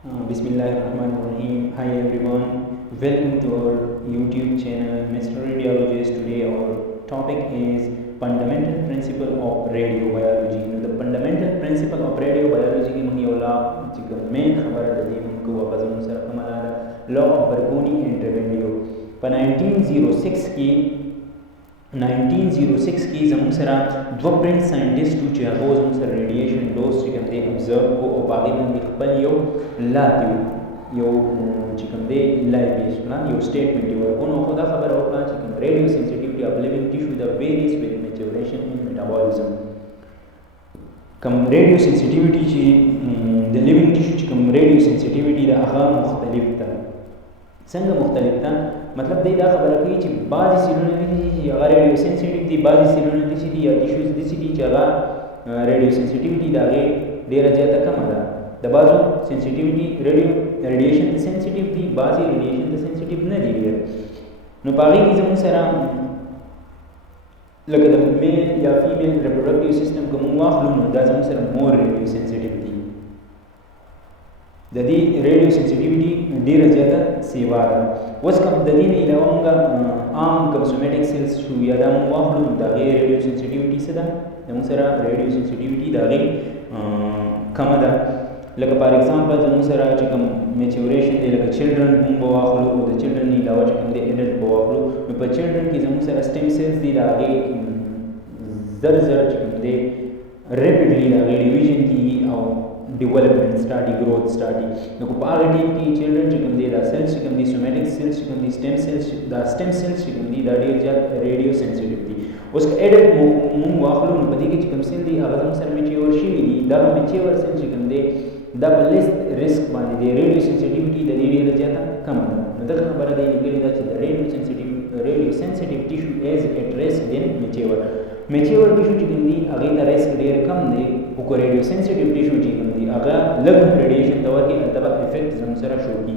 Bismillahirrahmanirrahim. Hi everyone, welcome to our YouTube channel Mr. Radiologist. Today our topic is fundamental principle of radiobiology. The fundamental principle of radiobiology की मुझे वाला जिक्र main खबर है दी मुझको वापस मुझसे Kamala law of Bernoulli and Revenio पर 1906 की जमुन सरा दो प्रिंट साइंटिस्ट टू चाहो जमुन sir radiation dose chicken they observe को ओपागी बन दिखपल यो लातियो यो चिकन दे लाइव पेश ना यो स्टेटमेंट यो कोनो खुदा खबर हो ना चिकन radio sensitivity of living tissue द varies with maturation in metabolism कम रेडियो सेंसिटिविटी ची द लिविंग टिश्यू चिकन रेडियो सेंसिटिविटी द आगा मुख्तलिफ था संग मुख्तलिफ था मतलब दे दा खबर की बाज़ सेलुलर दी अगर रेडियो सेंसिटिव थी बाज़ सेलुलर दी या टिश्यूज दी जगह रेडियो सेंसिटिविटी दागे डेरा ज्यादा कम था दबाजो सेंसिटिविटी रेडिएशन सेंसिटिव थी बाज़ रेडिएशन सेंसिटिव न दी नो पागी की जमुन सरा लगे मेल या फीमेल रिप्रोडक्टिव सिस्टम को मुवाखलू नो दा जमुन सरा मोर रेडियो सेंसिटिव थी ददी रेडियो सेंसिटिविटी डेरा ज्यादा सेवा वसकम ददीन इलावंगा आम कंसोमेटिक सेल्स शू या दाम वाहलू दागे रेडियो सेंसिटिविटी सदा दम सरा रेडियो सेंसिटिविटी दागे कमदा लगा फॉर एग्जांपल दम सरा चिकम मैच्योरेशन दे लगा चिल्ड्रन हम वाहलू द चिल्ड्रन इलावा चिकम दे एडल्ट वाहलू पर चिल्ड्रन की दम सरा स्टेम सेल्स दी दागे जर चिकम दे रैपिडली दागे डिवीजन की और डेवलपमेंट स्टार्टी ग्रोथ स्टार्टी नको पार टीम की चिल्ड्रन चिकन दी दा सेल्स चिकन दी सोमैटिक सेल्स चिकन दी स्टेम सेल्स चिकन दी दा रेडियो सेंसिटिव थी उसका एडल्ट मुंग वाखलू न पदी की चिकन सेल दी आवाज सर में चेवर शी दी दा में चेवर सेल चिकन दे दा लिस्ट रिस्क बांधी दे रेडियो सेंसिटिविटी दा रेडियो ज्यादा कम न दख खबर दे ये दा radio sensitive tissue is at risk than mature tissue चिकन दी आगे दा रिस्क देर कम दे को रेडियो सेंसिटिव टिश्यू चिकन दी अगर लग रेडिएशन दवा के अल्तबा इफेक्ट जमसरा शो की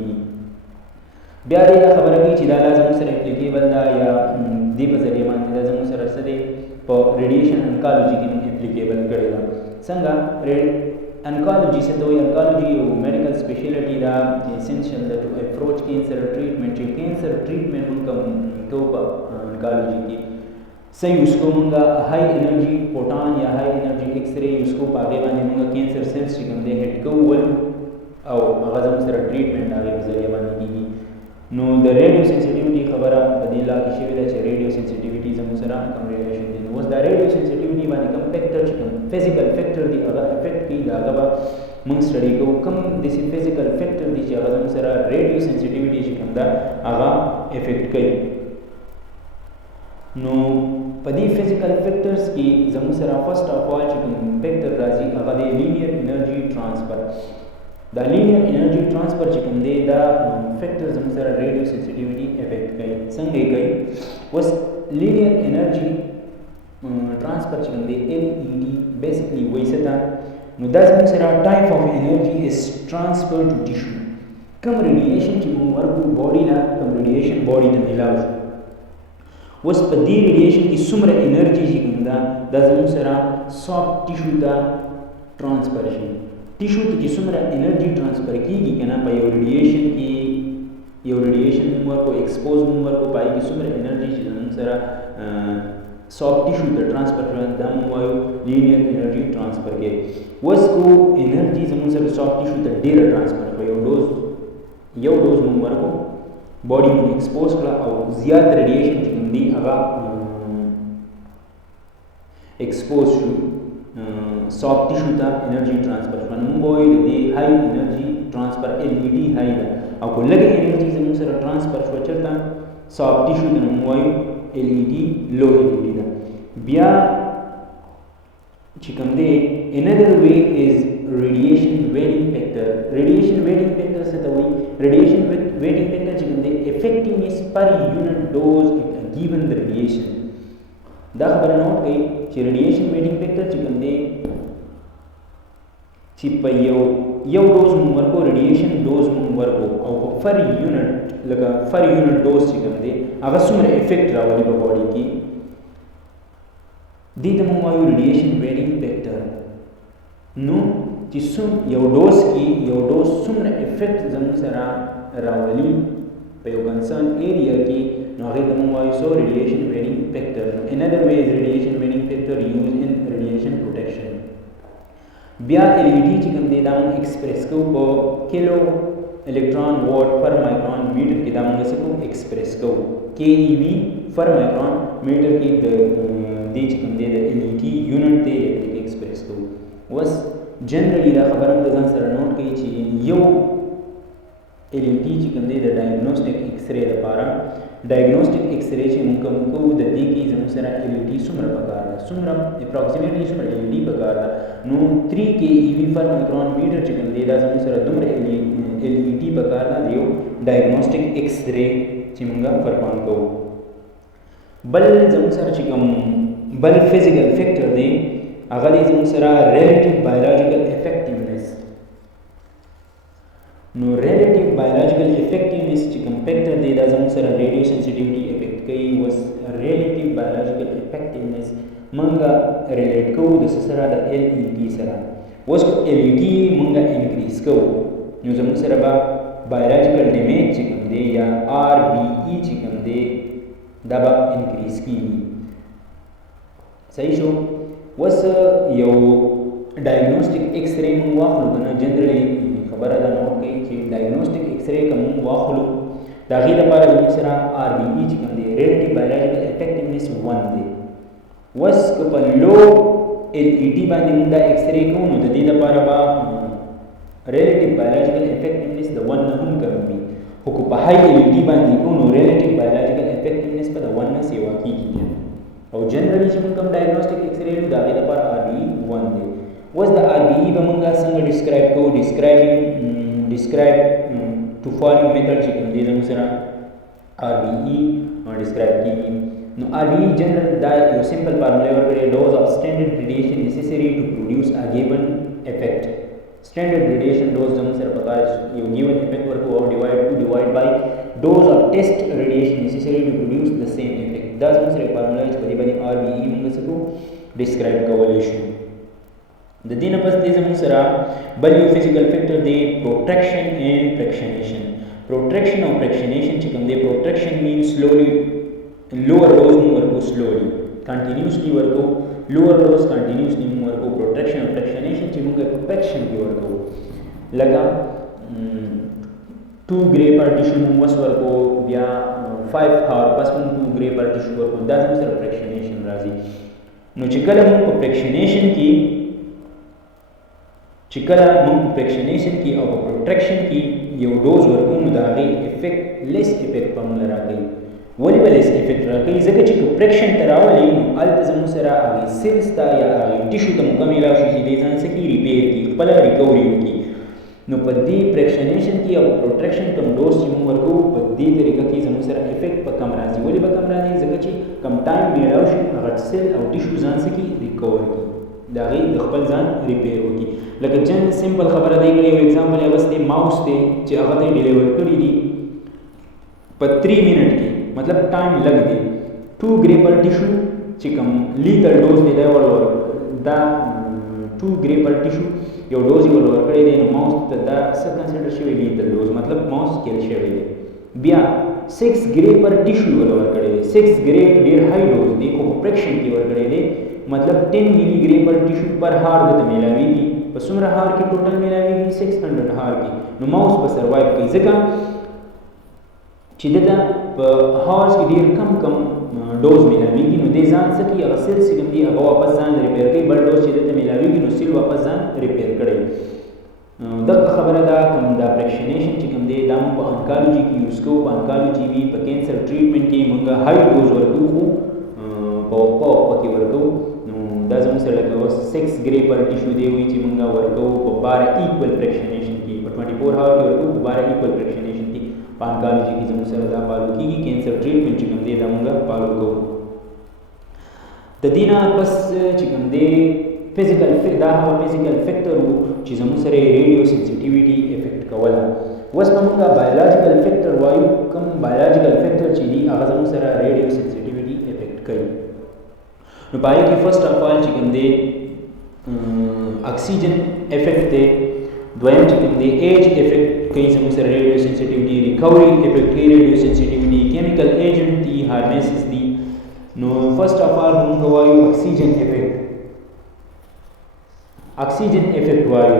ब्या दे खबर की चिदाला जमसरा एप्लीकेबल दा या दी बजरिया मान दा जमसरा सदे पर रेडिएशन ऑन्कोलॉजी की एप्लीकेबल करेगा संगा ऑन्कोलॉजी से तो ऑन्कोलॉजी मेडिकल स्पेशलिटी दा एसेंशियल दा टू अप्रोच कैंसर ट्रीटमेंट उनका तो ऑन्कोलॉजी की सही उसको मंगा हाई एनर्जी फोटॉन या हाई एनर्जी एक्सरे उसको पागे बाने मंगा कैंसर सेल्स चिकन दे हेड को वल और आगाजम सर ट्रीटमेंट आगे जरिए बाने की नो द रेडियो सेंसिटिविटी खबर बदीला की शिविदा चे रेडियो सेंसिटिविटी जमुसरा कम रेडिएशन दिन वाज द रेडियो सेंसिटिविटी बाने कम फैक्टर चिकन फिजिकल फैक्टर दी अगर इफेक्ट की दागबा मंग स्टडी को कम दिस फिजिकल फैक्टर दी चे आगाजम सरा रेडियो सेंसिटिविटी चिकन दा आगा इफेक्ट कई नो पदी फिजिकल फैक्टर्स की जमुसरा first of all chicken factor राजी अगदे linear energy transfer the linear energy transfer चिकन दे द फैक्टर जमुसरा रेडियो सेंसिटिविटी इफेक्ट कई संगे गई was लीनियर एनर्जी ट्रांसफर चिकन दे LED बेसिकली वैसे था नो द जमुसरा type of energy is transfer to tissue कम रेडिएशन चिकन वर्क बॉडी ना कम रेडिएशन बॉडी ने मिलाव वस पदी रेडिएशन की सुमर एनर्जी जी गुंदा दजम सरा सॉफ्ट टिश्यू दा ट्रांसफर शी टिश्यू की सुमर एनर्जी ट्रांसफर की कहना पाई रेडिएशन की ये रेडिएशन मूवर को एक्सपोज मूवर को पाई की सुमर एनर्जी जी दजम सरा सॉफ्ट टिश्यू दा ट्रांसफर करना दम वायु लीनियर एनर्जी ट्रांसफर के वस को एनर्जी जम सरा सॉफ्ट टिश्यू दा डेरा ट्रांसफर को यो डोज मूवर को बॉडी में एक्सपोज करा और ज्यादा रेडिएशन चिकन दी अगा एक्सपोज टू सॉफ्ट टिश्यू ता एनर्जी ट्रांसफर फन बॉय दे high energy transfer LED high दा और को लगे एनर्जी से मुसरा ट्रांसफर शो चलता सॉफ्ट टिश्यू दा मोयो LED लो LED दा बिया चिकन दे another way is radiation weighting factor से तो वही radiation weighting factor chicken they effectiveness per unit dose given the radiation दा खबर नोट गई कि radiation weighting factor चिकन दे चिपयो यो डोज मूवर को रेडिएशन डोज मूवर को और पर यूनिट लगा पर यूनिट डोज चिकन दे अगर सुमर इफेक्ट रावली बॉडी की दी तमवायु radiation waiting factor no چې یو ډوز څومره افیکټ زموږ سره راولي په یو کنسرن ایریا کې نو هغې ته موږ وایو سو ریډیشن ویډینګ فیکټر. ان ادر ویز ریډیشن ویډینګ فیکټر یوز ان ریډیشن پروټیکشن. بیا ال ای ډي چې کوم دی دا موږ ایکسپریس کوو په کیلو الکترون واټ پر مایکرون میټر کې. دا موږ څه کوو ایکسپریس کوو کے ای وي پر مایکرون میټر کې د دې چې کوم دی د ال ای ډي یونټ دی کې ایکسپریس کوو. اوس جنرالي دا خبره هم د ځان سره نوٹ کړئ چې یو ال ای ډي چې کوم دی د ډایګنوسټک ایکس رې لپاره ډایګنوسټک ایکس رې چې موږ کوم کوو د دې کې زموږ سره ال ای ډي څومره پکار ده، څومره اپروکسیمیټلی څومره ال ای ډي پکار ده. نو 3 کے ای وي پر مایکرون میټر چې کوم دی دا زموږ سره دومره ال ای ډي پکار ده د یو ډایګنوسټک ایکس رې چې موږ پرفارم کوو. بل زموږ سره چې کوم بل فزیکل فیکټر دی هغه دی زموږ سره ریلیټیو بایولوژیکل افیکټیونیس. نو ریلیټیو بایولوژیکل افیکټیونیس چې کوم فیکټر دی دا زموږ سره ریډیو سنسټیویټي افیکټ کوي. اوس ریلیټیو بایولوژیکل افیکټیونیس موږ ریلیټ کوو د څه سره؟ د ال ای ډي سره. اوس کو ال ای ډي موږ انکریز کوو نو زموږ سره به بایولوژیکل ډیمیج چې کوم دی یا آر بی ای چې کوم دی دا به انکریز کیږي. صحیح شو؟ اوس یو ډایګنوسټک ایکس رې موږ واخلو که نه، جنرالي خبره دا نوټ کړئ چې ډایګنوسټک ایکس رې که موږ واخلو د هغې لپاره زموږ سره آر بی ای چې کوم دی ریلیټیو بایولوژیکل افیکټیونیس 1 دی. اوس که په لو ال ای ډي باندې موږ دا ایکس رې کوو نو د دې لپاره به ریلیټیو بایولوژیکل افیکټیونیس د 1 نه هم کم وي، خو که په های ال ای ډي باندې کوو نو ریلیټیو بایولوژیکل افیکټیونیس به د 1 نه سیوا کېږي. او جنرالي چې موږ کوم ډایګنوسټک ایکس رې لرو د هغې لپاره آر بی ای 1 دی. اوس د آر بی ای به موږ څنګه ډسکرایب کوو؟ ډسکرایب ټو فالوینګ میتھډ چې کوم دی زموږ سره آر بی ای ډسکرایب کېږي. نو آر بی ای جنرال دا یو سمپل فارمولا ورکړې ډوز آف سټینډرډ ریډیشن نیسیسري ټو پروډیوس ا ګیون افیکټ. سټینډرډ ریډیشن ډوز زموږ سره پکار یو ګیون افیکټ ورکو او ډیوایډ بای ډوز آف ټیسټ ریډیشن نیسیسري ټو پروډیوس د سیم افیکټ. دا زموږ سره فارمولا چې په دې باندې آر بی ای موږ څه کوو؟ ډسکرایب کولی شو. د دې نه پس دی زموږ سره بل یو فزیکل فیکټر دی پروټیکشن اینډ فریکشنیشن. پروټیکشن او فریکشنیشن چې کوم دی، پروټیکشن مین سلولی لوور ډوز موږ ورکو، سلولی کنټینیوسلی ورکو، لوور ډوز کنټینیوسلی موږ ورکو. پروټیکشن او فریکشنیشن چې موږ افیکشن کې ورکو لکه 2 ګرې پر ټیشو موږ وس ورکو، بیا 5 هاور پس موږ 2 ګرې پر ټیشو ورکو. دا زموږ سره فریکشنیشن راځي. نو چې کله موږ په فریکشنیشن کې او په پروټیکشن کې یو ډوز ورکو نو د هغې افیکټ لیس افیکټ په موږ راکوي. ولې به لیس افیکټ راکوي؟ ځکه چې که فریکشن ته راولي نو هلته زموږ سره هغې سیلز ته یا هغې ټیشو ته موږ میلاو شي چې دې ځان څه کړي؟ ریپیر کړي، خپله ریکوري وکړي. نو په دې فریکشنیشن کې او پروټیکشن کوم ډوز چې موږ ورکوو په دې طریقه کې زموږ سره افیکټ په کم راځي. ولې به کم راځي؟ ځکه چې کم ټایم میلاو شي هغه سیل او ټیشو ځان څه کړي؟ ریکور کړي، د هغې د خپل ځان ریپیر وکړي. لکه جن سمپل خبره دی کړې، یو ایگزامپل یې بس دی ماوس دی چې هغه ته یې ډیلیور کړي دي په 3 منټ کې، مطلب ټایم لږ دی. 2 ګرې پر ټیشو چې کوم لیتل ډوز دی دا دا 2 ګرې پر ټیشو یو ډوز یې ورکړی دی، نو ماوس ته دا څه کنسیډر شوی لیتل ډوز، مطلب ماوس کیل شوی دی. بیا 6 ګرې پر ټیشو ورکړی دی، 6 ګرې ډېر های ډوز دی خو په فریکشن کې ورکړی دی، مطلب 10 ملي ګرې پر ټیشو پر هار دته میلاویږي. په څومره هار کې ټوټل میلاویږي؟ 600 هار کې. نو ماوس به سروایو کوي ځکه چې دته په هارز کې ډېر کم ډوز میلاویږي. نو دې ځان څه کوي؟ هغه سیل چې کوم دي هغه واپس ځان ریپیر کوي. بل ډوز چې دته میلاویږي نو سیل واپس ځان ریپیر کړی. دغه خبره ده. کوم دا فریکشنیشن چې کوم دی دا موږ په انکالوجي کې یوز کوو. په انکالوجي وي په کینسر ټریټمنټ کې موږ های ډوز ورکوو خو په وقفه کې ورکوو. نو دا زموږ سره لکه اوس 6 ګرې پر ټیشو دی وایي چې موږ ورکوو په 12 ایکول فریکشنیشن کې، په 24 هاور کې ورکوو په 12 ایکول فریکشنیشن کې. په انکالوجي کې زموږ سره دا فالو کېږي. کینسر ټریټمنټ چې کوم دی دا موږ فالو کوو. د دې نه پس چې کوم دی فزیکل دا هغه فزیکل فیکټر و چې زموږ سره ریډیو سنسټیویټي افیکټ کوله. اوس به موږ بایولوژیکل فیکټر وایو. کوم بایولوژیکل فیکټر چې دي هغه زموږ سره ریډیو سنسټیویټي افیکټ کوي. نو په هغې کې فرسټ اف آل چې کوم دی اکسیجن افیکٹ ته دویم چې کوم دی ایج افیکٹ کوي زموږ سره ریډیو سنسټیویټي ریکوري افیکٹ کوي ریډیو سنسټیویټي کیمیکل ایجنٹ دی هارنیسز دی نو فرست اف آل موږ وایو اکسیجن افیکٹ وایو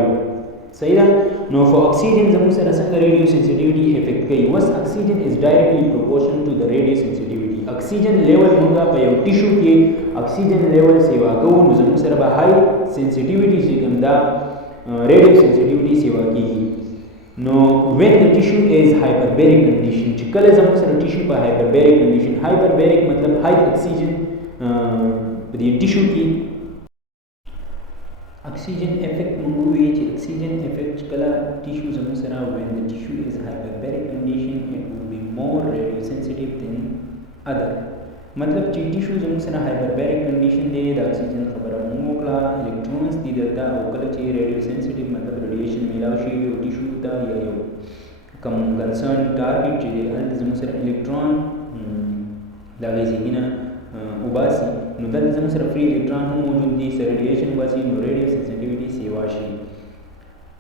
صحیح ده نو فور اکسیجن زموږ سره څنګه ریډیو سنسټیویټي افیکٹ کوي وس اکسیجن از ډایرکټلی پروپورشنل ټو د ریډیو سنسټیویټي اکسیجن لیول موږ په یو ټیشو کې اکسیجن لیول سیوا کوو نو زموږ سره به های سنسټیویټي چې کوم دا ریډیو سنسټیویټي سیوا کیږي نو when the tissue is hyperbaric condition چې کله زموږ سره ټیشو په hyperbaric condition hyperbaric مطلب های اکسیجن په دې ټیشو کې oxygen effect موږ وی چې oxygen effect کله tissue زموږ سره when the tissue is hyperbaric condition it will be more radiosensitive than other مطلب چې tissue زموږ سره hyperbaric condition دی د oxygen خبره موږ کړه electrons دي دلته او کله چې radiosensitive مطلب radiation ملاو شي یو tissue ته یا یو کوم concern target چې دی هلته زموږ سره electron دا غیزینه وباسي نو دلته زموږ سره فري الکترون هم موجود دي سره ریډیشن وباسي نو ریډیو سنسټیویټي سیوا شي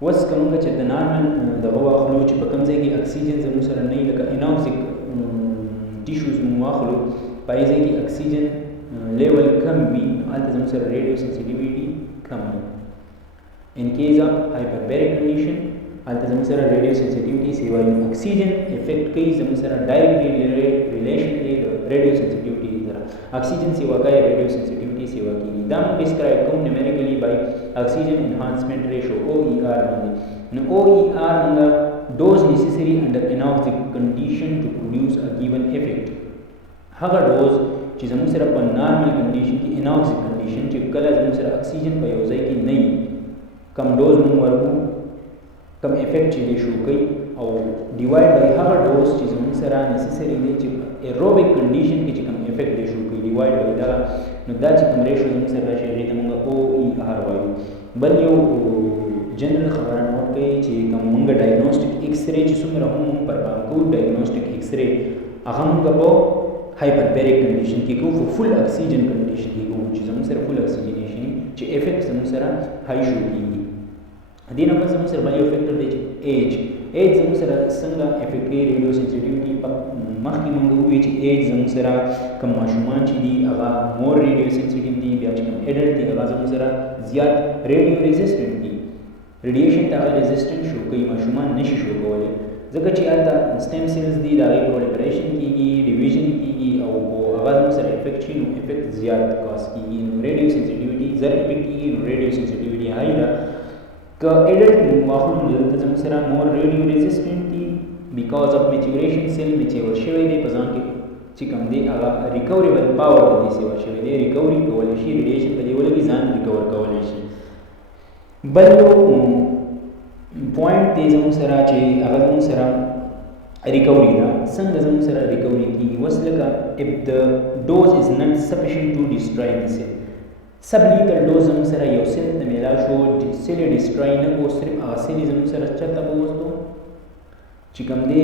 اوس کومه چې د نارمل دغه واخلو چې په کوم ځای کې اکسیجن زموږ سره نه لکه اناکسیک ټیشوز مو واخلو په ځای کې اکسیجن لیول کم وي نو هلته زموږ سره ریډیو سنسټیویټي کم وي ان کیس اف هایپربیریک کنډیشن هلته زموږ سره ریډیو سنسټیویټي سیوا نو اکسیجن افیکټ کوي زموږ سره ډایرکټلی ریلیشن دی ریډیو سنسټیویټي oxygen सेवा का radio sensitivity सेवा की दाम describe कोम numerically by oxygen enhancement ratio OER माने न OER माने dose necessary under anoxic condition to produce a given effect हगा डोज چې زموږ سره په نارمل کنډیشن کې اناکسیک کنډیشن چې کله زموږ سره اکسیجن په یو ځای کې نه کم ډوز موږ ورکو کم افیکټ چې دی شو کوي او ډیوایډ بای هغه ډوز چې زموږ سره نیسسری دی چې ایروبیک کنډیشن کې چې کم افیکټ دی شو کوي ډیوایډ بای دا نو دا چې کوم ریشو زموږ سره راشي هغې ته موږ OER وایو بل یو جنرل خبره نوټ کړئ چې کوم موږ ډایګنوسټیک ایکس رے چې څومره هم پر پام کوو ډایګنوسټیک ایکس رے هغه موږ په هایپربیریک کنډیشن کې کوو په فل اکسیجن کنډیشن کې کوو چې زموږ سره فل اکسیجنیشن چې افیکټ زموږ سره های شو کېږي دې نه پس زموږ سره بل یو فیکټر دی چې ایج زموږ سره څنګه افیکټ کوي ریډیو سنسټیویټي مخکې موږ وویل چې ایج زموږ سره کوم ماشومان چې دي هغه مور ریډیو سنسټیو دي بیا چې کوم اډلټ دي هغه زموږ سره زیات ریډیو ریزسټنټ دي ریډیشن ته هغه ریزسټنټ شو کوي ماشومان نشي شو کولی ځکه چې هلته سټیم سیلز دي د هغې پرولیفریشن کېږي ډیویژن کېږي او هغه زموږ سره افیکټ شي نو افیکټ زیات کاز کېږي نو ریډیو سنسټیویټي زر افیکټ کېږي نو ریډیو سنسټیویټي های ده که اډلټ واخلو نو دلته زموږ سره مور ریډیو ریزسټنټ دي بیکاز اف میچوریشن سیل میچور شوی دی په ځان کې چې کوم دی هغه ریکوریبل پاور د دې سیوا شوی دی ریکوري کولی شي ریډیشن په دې ولګي ځان ریکور کولی شي بل یو پوینټ دی زموږ سره چې هغه زموږ سره ریکوري ده څنګه زموږ سره ریکوري کېږي اوس لکه if the dose is not sufficient to destroy the cell سب لیتل ډوز زموږ سره یو سیل ته میلاو شو سیل یې ډسټرای نه کړو صرف هغه سیل یې زموږ سره چېرته ووستو چې کوم دی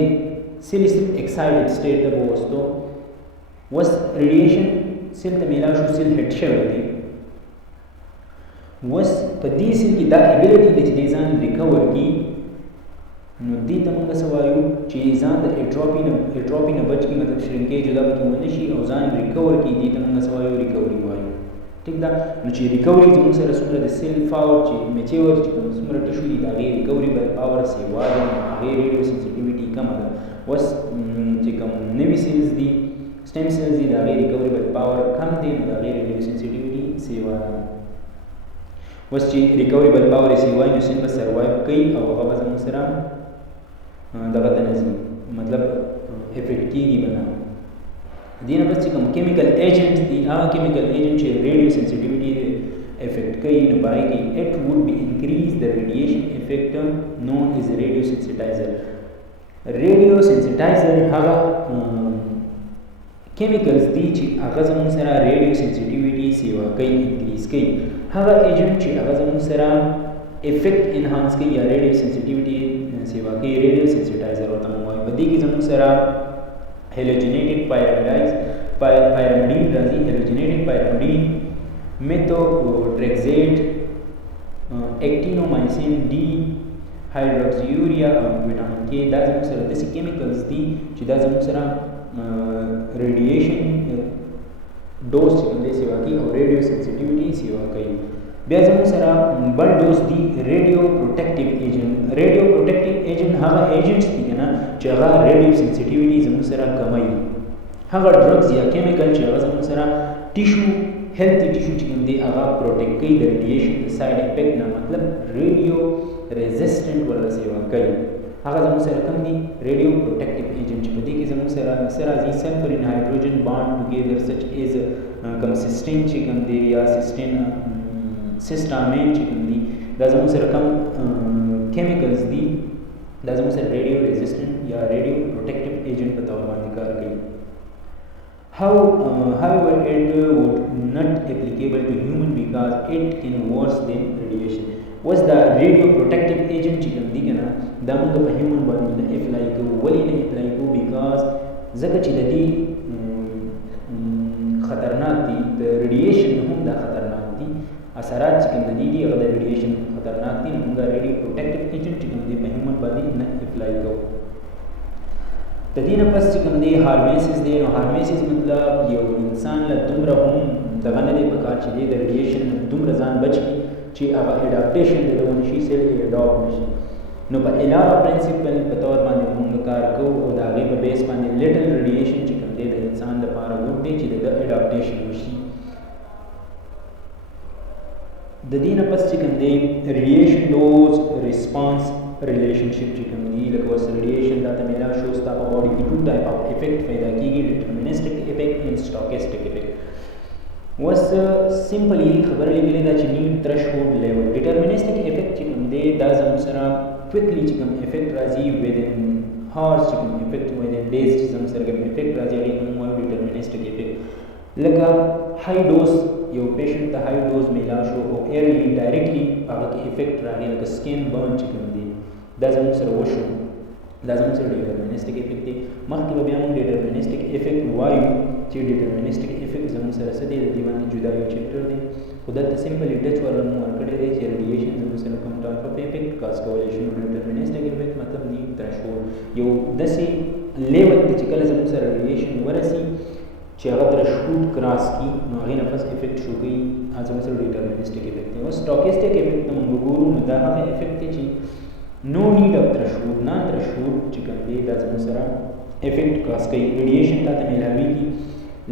سیل یې صرف ایکسایټډ سټیټ ته ووستو اوس ریډیشن سیل ته میلاو شو سیل هټ شوی دی اوس په دې سیل کې دا ایبیلیټي دی چې دې ځان ریکور کړي نو دې ته موږ څه وایو چې ځان د ایټروپي نه بچ کړي مطلب شرنکیج دا پکې ونه شي او ځان ریکور کړي دې ته موږ څه وایو ریکوري وایو ټیک ده نو چې ریکوري زموږ سره څومره د سیل پاور چې میچور چې کوم څومره ټیشو دي د هغې ریکوري بل پاور سیوا ده نو هغې ریډیو سنسټیویټي کمه ده اوس چې کوم نوي سیلز دي سټیم سیلز دي د هغې ریکوري بل پاور کم دی نو د هغې ریډیو سنسټیویټي سیوا ده اوس چې ریکوري بل پاور یې سیوا نو سیل به سروایو کوي او هغه به زموږ سره دغه ته نه ځي مطلب افیکټ کېږي به نه دې نه بس چې کوم کیمیکل ایجنټ دي هغه کیمیکل ایجنټ چې ریډیو سنسټیویټي افیکټ کوي نو په هغې کې اټ ووډ بي انکریز د ریډیشن افیکټ نون از ریډیو سنسټایزر ریډیو سنسټایزر هغه کیمیکلز دي چې هغه زموږ سره ریډیو سنسټیویټي سیوا کوي انکریز کوي هغه ایجنټ چې هغه زموږ سره افیکټ انهانس کوي یا ریډیو سنسټیویټي سیوا کوي ریډیو سنسټایزر ورته موږ وایو په دې کې زموږ سره هیلوجینیټډ پیرامډین راځي هیلوجینیټډ پیرامډین میتھوټریکزیټ actinomycin D hydroxyurea او وټامین کې دا زموږ سره داسې کیمیکلز دي چې دا زموږ سره ریډیشن ډوز چې کوم دی سیوا کوي او ریډیو سنسټیویټي سیوا کوي. بیا زموږ سره بل ډوز دي ریډیو پروټیکټیو ایجنټ. ریډیو پروټیکټیو ایجنټ هغه ایجنټس دي کنه چې هغه ریډیو سنسټیویټي زموږ سره کموي. هغه ډرګز یا کیمیکل چې هغه زموږ سره ټیشو هیلثي ټیشو چې کوم دی هغه پروټیکټ کوي د ریډیشن د سایډ افیکټ نه، مطلب ریډیو ریزسټنټ ورته سیوا کوي. هغه زموږ سره کوم دي ریډیو پروټیکټیو ایجنټ چې په دې کې زموږ سره راځي سلفر ان هایدروجن بانډ ټوګیدر سچ ایز کوم سیسټین چې کوم دی یا سیسټین سیسټامین چې کوم دی دا زموږ سره کوم کیمیکلز دي دا زموږ سره ریډیو ریزسټنټ یا ریډیو پروټیکټیو ایجنټ په تور باندې کار کوي. However, it would not applicable to human because it can worse than radiation. Was the radio protective agent چې کوم دی کنه دا موږ په هیومن باندې نه اپلای کوو. ولې نه اپلای کوو؟ بیکاز ځکه چې د دې خطرناک دي، د ریډیشن هم دا خطرناک دي، اثرات چې کوم دي هغه د ریډیشن خطرناک دي. موږ ریډیو پروټیکټیو ایجنټ چې کوم دی په هیومن باندې نه اپلای کوو. د دې نه پس چې کوم دی هارمیسز دی، نو هارمیسز مطلب یو انسان له دومره هم دغه نه دی پکار چې دی د ریډیشن دومره ځان بچ کړي چې هغه اډاپټیشن د دغه نشي سیل اډاپټ نشي. نو په الارا پرنسپل په تور باندې موږ کار کوو او د هغې په بیس باندې لیټل ریډیشن چې کوم دی د انسان لپاره ګډ دی چې د اډاپټیشن وشي. د دې نه پس چې کوم دی ریډیشن ډوز ریسپانس ریلیشنشپ چې کوم دی لکه اوس ریډیشن دا ته میلاو شو ستا په باډي کې 2 ټایپ اف افیکټ پیدا کیږي، ډیټرمینسټک افیکټ اینڈ سټوکیسټک افیکټ. وس سمپلی خبره لیکلې ده چې نیډ تھرشولډ لیول. ډیټرمینسټک افیکټ چې کوم دی دا زموږ سره کویکلی چې کوم افیکټ راځي ودین هارز چې کوم افیکټ ودین ډیز چې زموږ سره کوم افیکټ راځي هغه موږ وایو ډیټرمینسټک افیکټ. لکه های ډوز یو پیشنټ ته های ډوز میلاو شو او ایرلی ډایرکټلی هغه کې افیکټ راغی لکه سکین برن چې کوم دی دا زموږ سره وشو، دا زموږ سره ډیټرمینسټک افیکټ دی. مخکې به بیا موږ ډیټرمینسټک افیکټ وایو چې ډیټرمینسټک افیکټ زموږ سره څه دی، د دې باندې جدا یو چپټر دی. خو دلته سمپلی ټچ ورله مو ورکړی دی چې ریډیشن زموږ سره کوم ټایپ اف افیکټ کاز کولی شي. نو ډیټرمینسټک افیکټ مطلب نیډ تھرشولډ یو داسې لیول ته چې کله زموږ سره ریډیشن ورسي چې هغه تھرشولډ کراس کړي نو هغې نه پس افیکټ شو کوي، زموږ سره ډیټرمینسټک افیکټ دی. اوس سټوکیسټک افیکټ ته موږ وګورو نو دا هغه افیکټ دی چې نو نیډ اف تھرشولډ، نان تھرشولډ چې کوم دی دا زموږ سره افیکټ کاز کوي. ریډیشن تا ته میلاویږي،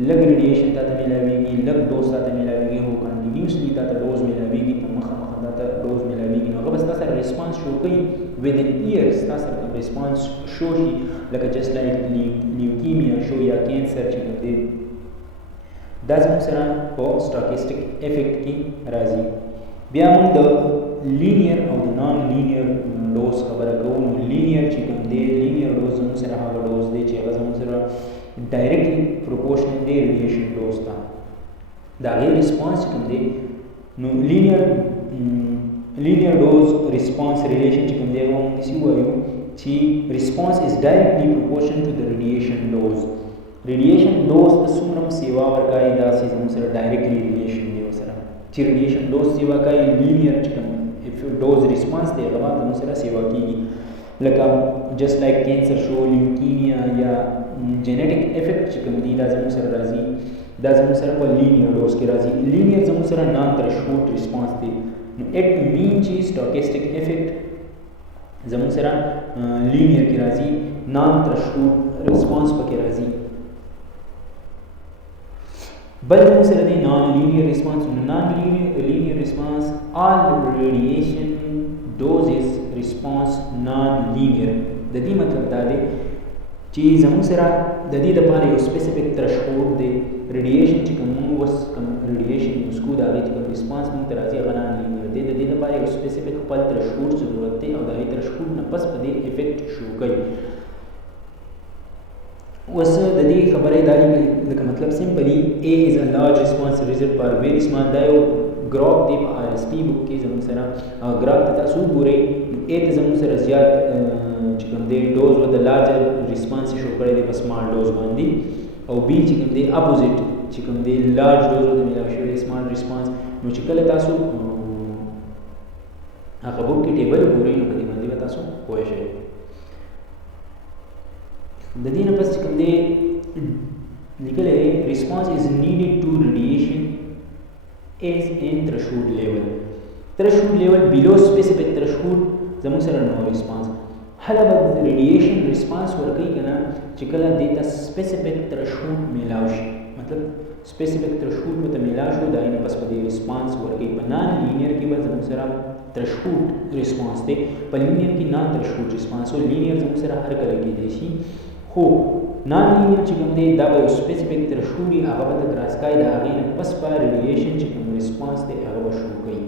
لږ ریډیشن تا ته میلاویږي، لږ ډوز تا ته میلاویږي، خو کنټینیوسلی تا ته ډوز میلاویږي، په مخه تا ته ډوز میلاویږي. نو هغه بس تا سره ریسپانس شو کوي ودین ایئرس، تا سره کوم ریسپانس شو شي لکه جسټ لایک لیوکیمیا شو یا کینسر چې کوم دی دا زموږ سره په سټوکیسټک افیکټ کې راځي. بیا موږ د لینیر او د نان لینیر ډوز خبره کوو. نو لینیر چې کوم دی لینیر ډوز زموږ سره هغه ډوز دی چې هغه زموږ سره ډایرکټلی پروپورشنل دی ریډیشن ډوز ته، د هغې ریسپانس چې کوم دی نو لینیر ډوز ریسپانس ریلیشن چې کوم دی هغه موږ داسې ووایو چې ریسپانس از ډایرکټلی پروپورشن ټو د ریډیشن ډوز. ریډیشن ډوز ته څومره هم سیوا ورکوي داسې زموږ سره ډایرکټلی ریلیشن دی ورسره چې ریډیشن ډوز سیوا کوي، لینیر چې کوم ډوز ریسپانس دی هغه زموږ سره سیوا کېږي. لکه جسټ لایک کینسر شو، لیوکیمیا یا جینیټک افیکټ چې کوم دی دا زموږ سره راځي، دا زموږ سره په لینیر ډوز کې راځي. لینیر زموږ سره نان تھرشولډ ریسپانس دی. نو اټ مین چې سټوکیسټک افیکټ زموږ سره لینیر کې راځي، نان تھرشولډ ریسپانس پکې راځي. بل زموږ سره دی نان لینیر ریسپانس. نان لینیر ریسپانس آل ریډیشن ډوزز ریسپانس نان لینیر. د دې مطلب دا دی چې زموږ سره د دې لپاره یو سپیسیفیک تھرشولډ دی. ریډیشن چې کوم موږ اوس کوم ریډیشن یوز کوو د هغې چې کوم ریسپانس موږ ته راځي هغه نان لینیر دی. د دې لپاره یو سپیسیفیک خپل تھرشولډ ضرورت دی او د هغې تھرشولډ نه پس په دې افیکټ شو کوي. اوس د دې خبرې دا لکه مطلب سمپلی A is a large response result for very small. دا یو ګراف دی په RST بک کې زموږ سره ګراف ته تاسو وګورئ. A ته زموږ سره زیات چې کوم دی ډوز و د لارجر ریسپانس شو کړی دی په سمال ډوز باندې، او B چې کوم دی اپوزیټ چې کوم دی لارج ډوز و د میلاو شوی سمال ریسپانس. نو چې کله تاسو هغه بوک کې ټیبل ګورئ نو په دې باندې به تاسو پوه شئ. د دې نه پس چې کوم دی لیکلی دی response is needed to radiation as in threshold level. threshold level below specific threshold زموږ سره no response. هله به radiation response ورکوي که نه چې کله دې ته specific threshold میلاو شي، مطلب specific threshold به ته میلاو شو د هغې نه پس به دې response ورکوي. په نان لینیر کې به زموږ سره threshold response دی، په لینیر کې نان threshold response او لینیر زموږ سره هر کله کېدی شي، خو نان لینیر چې کوم دی دا به یو specific threshold وي، هغه به ته کراس کوي، د هغې نه پس به radiation چې کوم response دی هغه به شروع کوي.